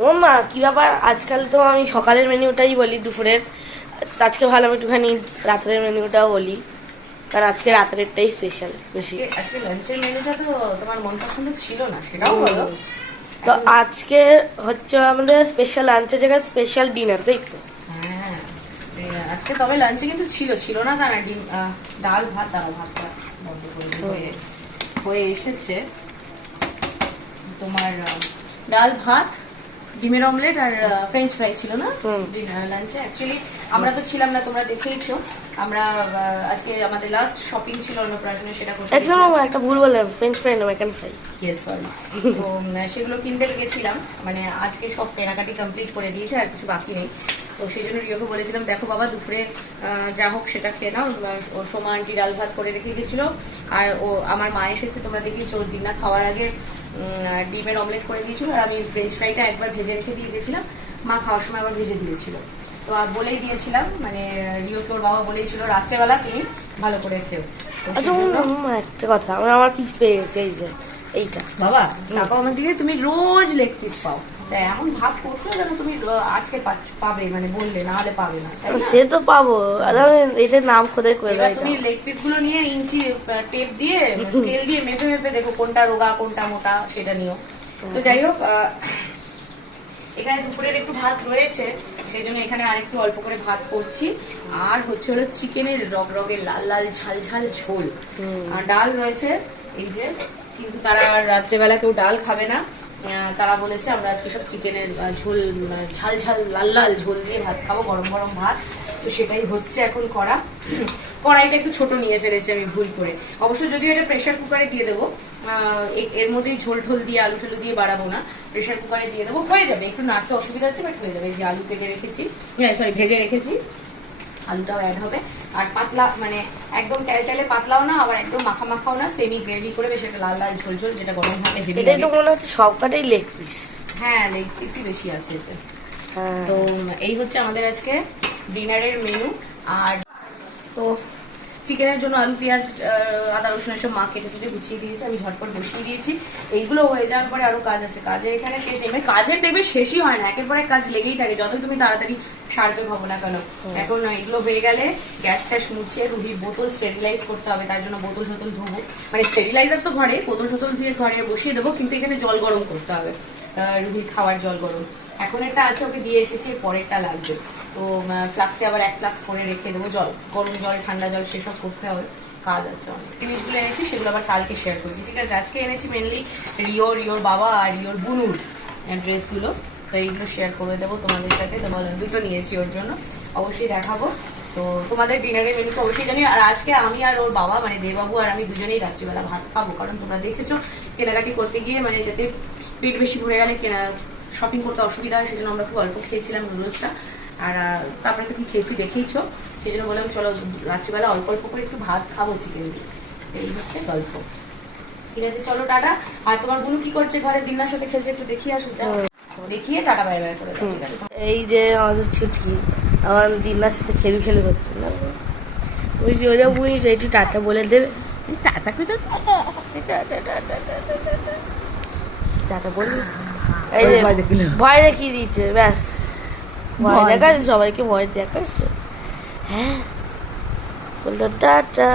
ও মা কি ব্যাপার, আজকাল তো আমি সকালের মেনুটাই বলি, দুপুরের আজকে ভালো আমি একটুখানি রাত্রের মেনুটাও বলি, কারণ আজকে রাত্রেরটাই স্পেশাল বেশি। আজকে লাঞ্চের মেনুটা তো তোমার মন পছন্দ ছিল না, সেটাও বলো। তো আজকে হচ্ছে আমাদের স্পেশাল লাঞ্চের জায়গায় স্পেশাল ডিনার, তাই তো? হ্যাঁ, আজকে তবে লাঞ্চে কিন্তু ছিল না তা না, ডিম ডাল ভাতটা বন্ধ করে হয়ে এসেছে তোমার। ডাল ভাত, ডিমের অমলেট আর ফ্রেঞ্চ ফ্রাই ছিল না লাঞ্চে। অ্যাকচুয়ালি আমরা তো ছিলাম না, তোমরা দেখেইছো। আমরা আজকে আমাদের লাস্ট শপিং ছিল অন্নপ্রাশনে, সেটা করতে একটা ভুল বললাম, ফ্রেঞ্চ ফ্রাই না ম্যাকান ফ্রাই। Yes, sorry. তো সেগুলো কিনতে গেছিলাম, মানে আজকে সব কেনাকাটি কমপ্লিট করে দিয়েছে, আর কিছু বাকি নেই। তো সেই জন্য রিওকে বলেছিলাম, দেখো বাবা দুপুরে যা হোক সেটা খেয়ে নাও। সোমা আন্টি ডাল ভাত করে রেখে গেছিলো, আর ও আমার মা এসেছে, তোমরা দেখিয়েছো, ডিনার খাওয়ার আগে ডিমের অমলেট করে দিয়েছিল, আর আমি ফ্রেঞ্চ ফ্রাইটা একবার ভেজে রেখে দিয়ে গেছিলাম, মা খাওয়ার সময় আবার ভেজে দিয়েছিল। তো আর বলেই দিয়েছিলাম, মানে রিওকে ওর বাবা বলেছিল রাত্রেবেলা তুমি ভালো করে খেও। একটা কথা, আমার পিস পেয়ে গেছে, এই যে এইটা বাবা তারপর আমার দিকে তুমি রোজ লেগ পিস পাও, তাই এমন ভাব করছো যেন তুমি আজকে পাবে, মানে বললে না হলে পাবে না। সে তো পাবো, আর আমি এটার নাম খোদাই করে এবার তুমি লেগ পিস গুলো নিয়ে ইঞ্চি টেপ দিয়ে স্কেল দিয়ে মেপে মেপে দেখো কোনটা রোগা কোনটা মোটা, সেটা নিও। তো যাই হোক, এখানে দুপুরের একটু ভাত রয়েছে, সেই জন্য এখানে আরেকটু অল্প করে ভাত করছি। আর হচ্ছে হলো চিকেনের রগরগে লাল লাল ঝাল ঝাল ঝোল, আর ডাল রয়েছে এই যে। কিন্তু তারা রাত্রেবেলা কেউ ডাল খাবে না, তারা বলেছে আমরা আজকে সব চিকেনের ঝোল, ঝাল ঝাল লাল লাল ঝোল দিয়ে ভাত খাবো, গরম গরম ভাত। তো সেটাই হচ্ছে এখন করা। কড়াইটা একটু ছোট নিয়ে ফেলেছি আমি ভুল করে, অবশ্য যদিও এটা প্রেশার কুকারে দিয়ে দেবো, এর মধ্যেই ঝোল ঠোল দিয়ে আলু ঠেলু দিয়ে বাড়াবো না, প্রেশার কুকারে দিয়ে দেবো, হয়ে যাবে। একটু নাড়তে অসুবিধা হচ্ছে, বাট হয়ে যাবে। এই যে আলু কেটে রেখেছি, সরি ভেজে রেখেছি, আলুটাও অ্যাড হবে। আর পাতলা, মানে একদম ট্যালে পাতলাও না, আবার একদম মাখা মাখাও না, সেমি গ্রেভি করে বেশ একটা লাল লাল ঝোল ঝোল, যেটা গরম ভাতে হেভি। এটাই তো মনে হচ্ছে সবকটাই লেগ পিস। হ্যাঁ, লেগ পিসই বেশি আছে এতে। তো এই হচ্ছে আমাদের আজকে ডিনারের মেনু। আর তো চিকেনের জন্য আলু পেঁয়াজ আদা রসুন সব মা কেটে কেটে গুছিয়ে দিয়েছে, আমি ঝটপট বসিয়ে দিয়েছি। এইগুলো হয়ে যাওয়ার পরে আরো কাজ আছে, কাজের এখানে শেষ নেই, মানে কাজের দেখবে শেষই হয় না, একের পর এক কাজ লেগেই থাকে, যতই তুমি তাড়াতাড়ি সারবে ভাবো না কেন। এখন এগুলো হয়ে গেলে গ্যাস ট্যাস মুছিয়ে রুহির বোতল স্টেরিলাইজ করতে হবে, তার জন্য বোতল টোতল ধোবো, মানে স্টেরিলাইজার তো ঘরে, বোতল টোতল ধুয়ে ঘরে বসিয়ে দেবো, কিন্তু এখানে জল গরম করতে হবে, রুহির খাওয়ার জল গরম। এখন একটা আছে, ওকে দিয়ে এসেছি, পরেরটা লাগবে। তো ফ্লাক্সে আবার 1 ফ্লাক্স করে রেখে দেবো, জল গরম জল ঠান্ডা জল সেসব করতে হবে, কাজ আছে অনেক। জিনিসগুলো এনেছি সেগুলো আবার কালকে শেয়ার করেছি, ঠিক আছে? আজকে এনেছি মেনলি রিওর বাবা আর রিওর বুনুর ড্রেসগুলো, তো এইগুলো শেয়ার করে দেবো তোমাদের সাথে। তোমার দুটো নিয়েছি ওর জন্য, অবশ্যই দেখাবো। তো তোমাদের ডিনারের মেনু তো অবশ্যই জানি। আর আজকে আমি আর ওর বাবা, মানে দেববাবু আর আমি দুজনেই রাত্রিবেলা ভাত খাবো, কারণ তোমরা দেখেছো কেনাকাটি করতে গিয়ে, মানে যাতে পেট বেশি ভরে গেলে শপিং করতে অসুবিধা হয়, সেজন্য আমরা খুব অল্প খেয়েছিলাম নুডলসটা। আর তারপরে তো কি খেয়েছি দেখেইছো, সেই জন্য বললাম চলো রাত্রিবেলা অল্প অল্প করে একটু ভাত খাবো চিকেন দিয়ে। এই হচ্ছে গল্প, ঠিক আছে? চলো টাটা। আর তোমার বুনু কি করছে ঘরে, দিনার সাথে খেলছে, একটু দেখিয়ে আসো, যাও দেখিয়ে টাটা বাই বাই করে দাও, ঠিক আছে? এই যে আমাদের ছুটি, আমার দিনার সাথে খেলু করছে না, বুঝলি? ওরা বুঝি একটু টাটা বলে দেবে, টাটা করে টাটা বলবি। এই যে ভয় দেখিয়ে দিচ্ছে, ব্যাস ভয় দেখাচ্ছে, সবাইকে ভয় দেখাচ্ছে। হ্যাঁ, বলতো টাটা।